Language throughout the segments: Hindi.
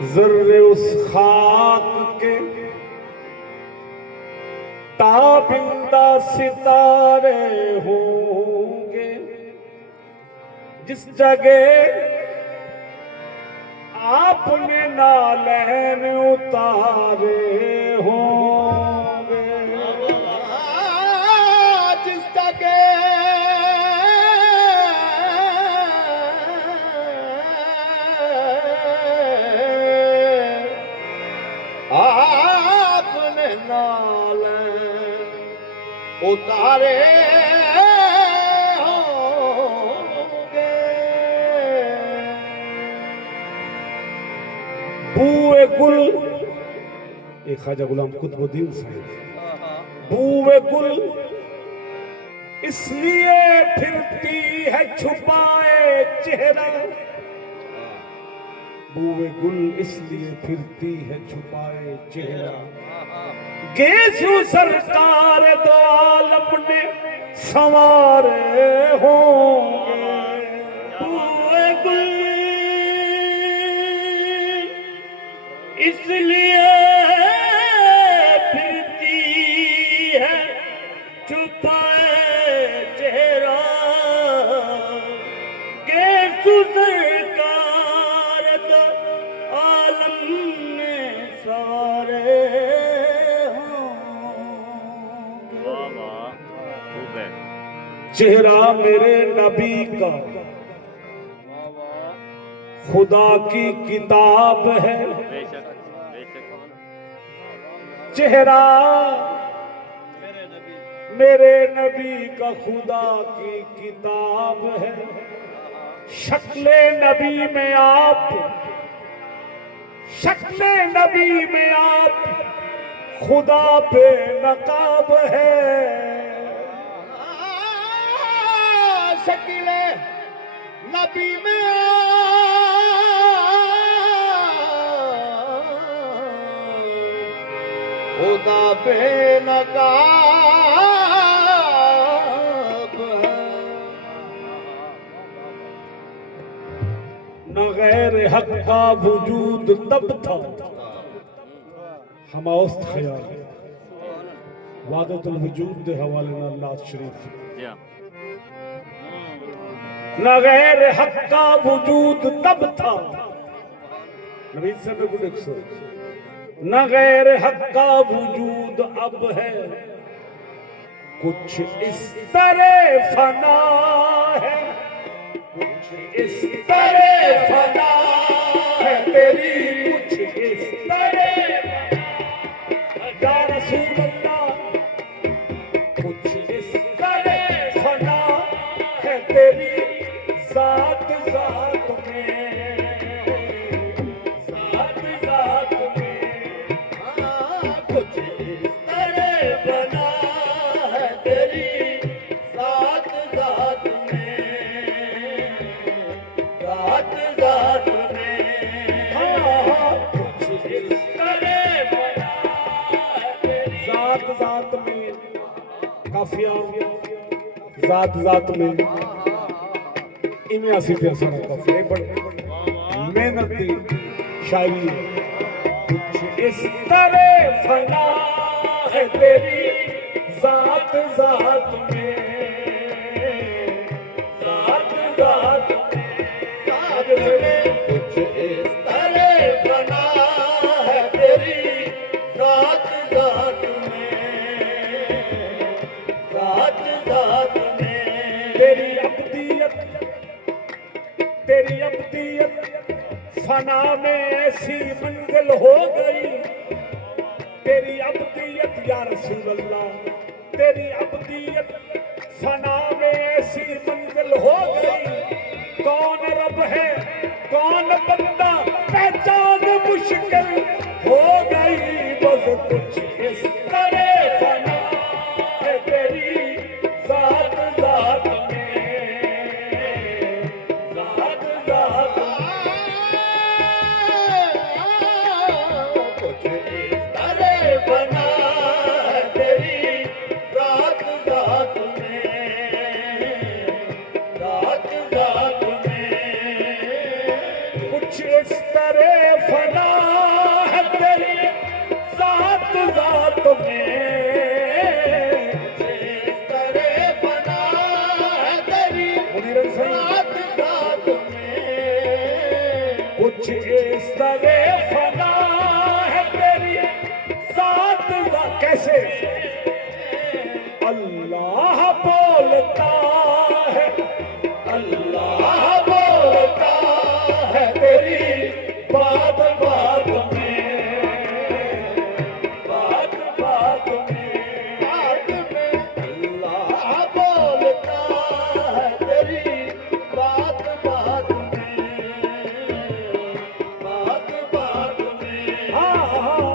जर्रे उस खाक के ताबिंदा सितारे होंगे जिस जगह आपने नालैन उतारे होंगे। जिस जगह आपने नालैन उतारे होंगे। बूए गुल, एक ख्वाजा गुलाम कुतुबुद्दीन साहिब, बूए गुल इसलिए फिरती है छुपाए चेहरा, बूए गुल इसलिए फिरती है छुपाए चेहरा, गेसु सरकार दो आलम ने संवारे होंगे। बूए गुल इसलिए फिरती है छुपाए चेहरा, गेसु सरकार दो आलम ने सारे चेहरा मेरे नबी का खुदा की किताब है, चेहरा मेरे नबी का खुदा की किताब है। शक्ले नबी में आप, शक्ले नबी में आप खुदा पे नकाब है। शकीले नबी में खुदा पे नकाब है। न गैर हक का वजूद तब था, हमाउस्त ख्याल वादतुल वजूद दे हवाले ना अल्लाह शरीफ। न गैर हक का वजूद तब था, नबी से में गुड एक्सो, न गैर हक का वजूद अब है, कुछ इस तरह फना है, कुछ इस तरह फना है तेरी, कुछ इस तरह या रसूल अल्लाह, कुछ इस तरह फना है तेरी जात जात में, जात जात में कुछ इस तरह बना है तेरी जात जात में, जात जात में। कुछ इस तरह बना है तेरी जात जात में, काफिया जात जात में इन्हें असी पे असर काफिया बड़ मेहनती शायरी है। कुछ इस तरह फना है तेरी जात जात में, जात जात में, जात में कुछ इस तरह बना है तेरी जात जात में, जात जात में। तेरी अब्दियत, तेरी अब्दियत फना में ऐसी मंजिल हो गई, तेरी अब्दियत या रसूल अल्लाह, तेरी अब्दियत फना में ऐसी मंजिल हो गई। कौन रब है कौन बंदा पहचान मुश्किल हो गई, बस कुछ इस तरह फना है तेरी जात जात में, जात जात कुछ इस तरह बना है तेरी जात जात में, जात जात में। कुछ इस तरह फना है तेरी जात जात में, इस तरह बना है तेरी मुनीरन सही। रात रात में, कुछ इस तरह फना है तेरी जात जात। कैसे? अल्लाह बोलता है, अल्लाह बोलता है तेरी बात बात में, बात बात में। बात में अल्लाह बोलता है तेरी बात बात में, बात बात में हाँ हाँ,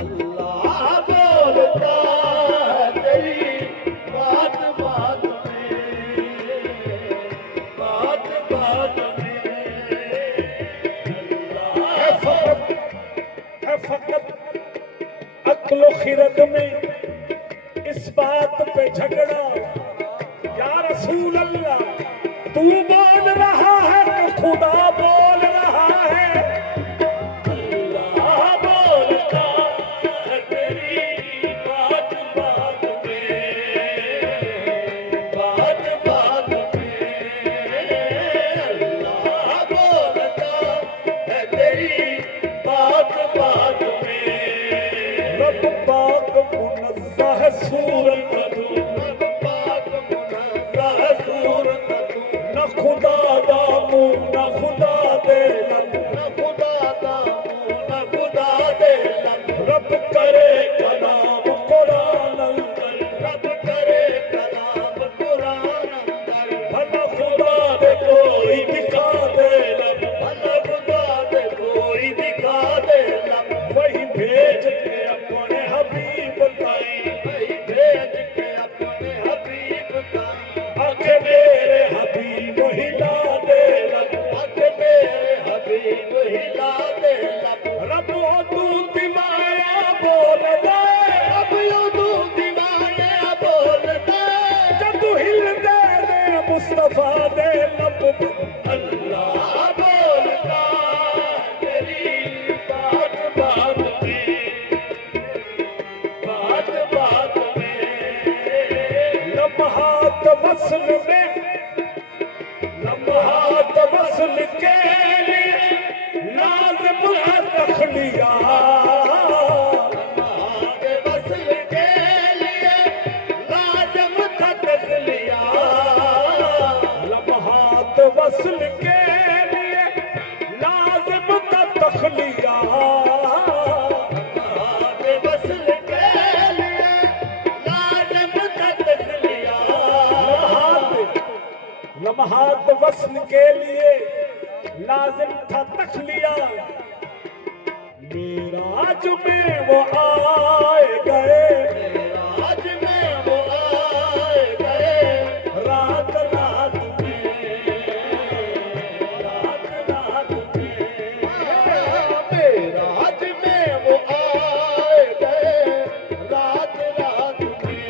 अल्लाह बोलता है तेरी बात बात में, बात बात में है फकत अक्ल खिरत में इस बात पे झगड़ा। या रसूल अल्लाह, तू बोल रहा है कि खुदा बोल रहा है? अल्लाह बोलता है तेरी बात बात में, बात बात में अल्लाह बोलता है तेरी बात बात में, रब पाक मुनज़्ज़ह है सूरत तू, रब पाक मुनज़्ज़ह है सूरत तू, न खुदा दा मुंह न खुदा दे लब, न खुदा दा मुंह न खुदा दे लब, रब करे कलाम कुरान अंदर, रब करे कलाम कुरान अंदर, भला खुदा दे कोई दिखा दे लब, भला खुदा दे कोई दिखा दे लब, वही भेज के अपने हबीब ताई, वही भेज के अपने हबीब का, आके मेरे हबीब हिला दे लब, आके मेरे हबीब हिला दे लब, रब ओ तू दिवाया बोल दे, अब यूं तू दीवाने बोलता, जब हिल दे रे मुस्तफा दे लब। अल्लाह बोलता तेरी बात बात में, बात बात में लम्हात वस्ल में, लम्हात वस्ल के लिए लाज़िम है तखलिया, आगे वसल के लिए लाजम था तस्लिया, लम्हात वस्ल के लिए लाज़िम था तखलिया, आगे वसल के लिए लाजम था तस्लिया, लम्हात वस्ल के लिए लाजिम था तखलिया। मेराज में वो आए गए, आज में वो आए गए, रात रात में, रात रात में, मेरा आज में वो आए गए, रात रात में,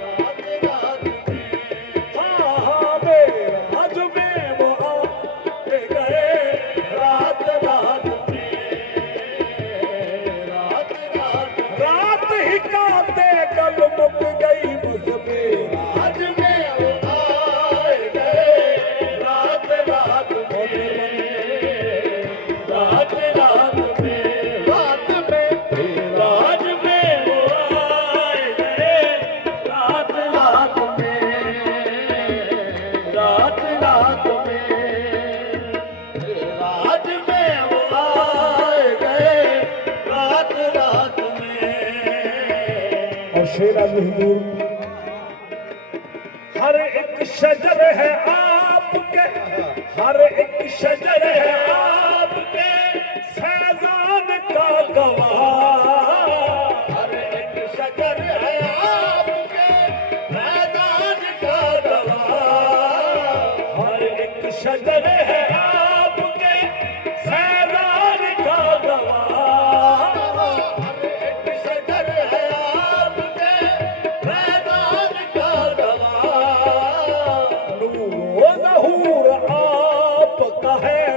रात रात में हाँ हाँ, मेराज में वो आए गए, रात रात में, रात रात रात ही काते गल मुक गई मुझमें, आज में वो आए गए, रात रात में, रात रात में, रात में, रात में वो आए गए, रात रात में, रात रात में, रात में वो आए गए, रात रात में। और शेर हुजूर, हर एक शजर है आपके, हर एक शजर है आपके फैजान का गवाह, हर एक शजर है आपके मैदान का गवाह, हर एक शजर है आपके फैजान का गवाह, हर एक शजर है आपके मैदान का गवाह, नूर ज़हूर आपका है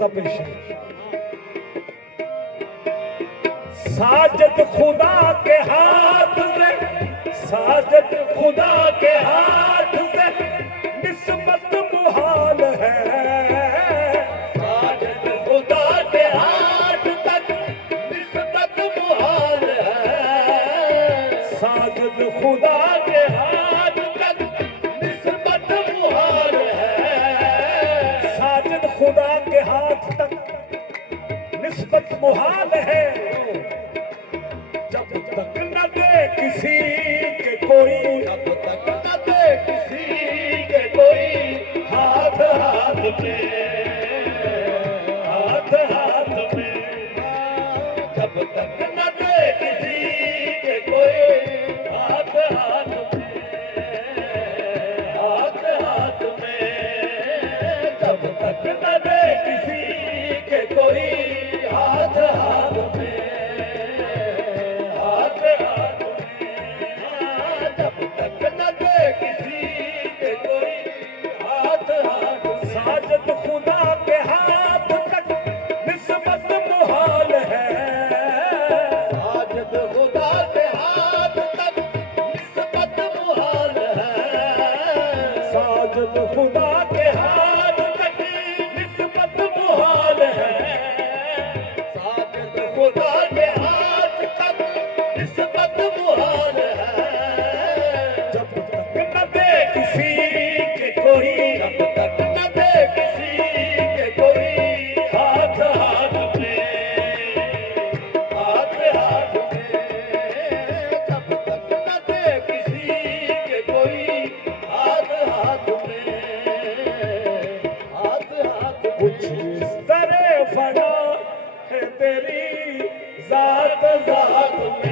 तपिश साजद खुदा के हाथ से, साजद खुदा के हाथ से निस्बत मुहाल है, साजद खुदा के हाथ तक निस्बत मुहाल है, साजद खुदा के हाथ तक निस्बत मुहाल है, साजद खुदा के हाथ तक निस्बत मुहाल है, जब तक न दे किसी के कोई, जब तक न दे किसी के कोई हाथ हाथ में, हाथ हाथ में, जब तक न दे किसी के कोई हाथ हाथ में, हाथ हाथ में, जब तक न दे किसी के कोई हाथ हाथ में, हाथ हाथ में, जब तक न दे किसी के कोई हाथ हाथ में, साजद खुदा के हाथ तक निस्बत मुहाल है, साजद खुदा के हाथ तक निस्बत मुहाल है, साजद खुदा के हाथ तक निस्बत मुहाल है, साजद खुदा के हाथ तक निस्बत मुहाल है, जब तक न दे किसी के कोई, जब तक न दे किसी के कोई हाथ हाथ में, हाथ हाथ में, जब तक न दे किसी के कोई हाथ हाथ में, हाथ हाथ में, कुछ इस तरह फना है तेरी जात जात में,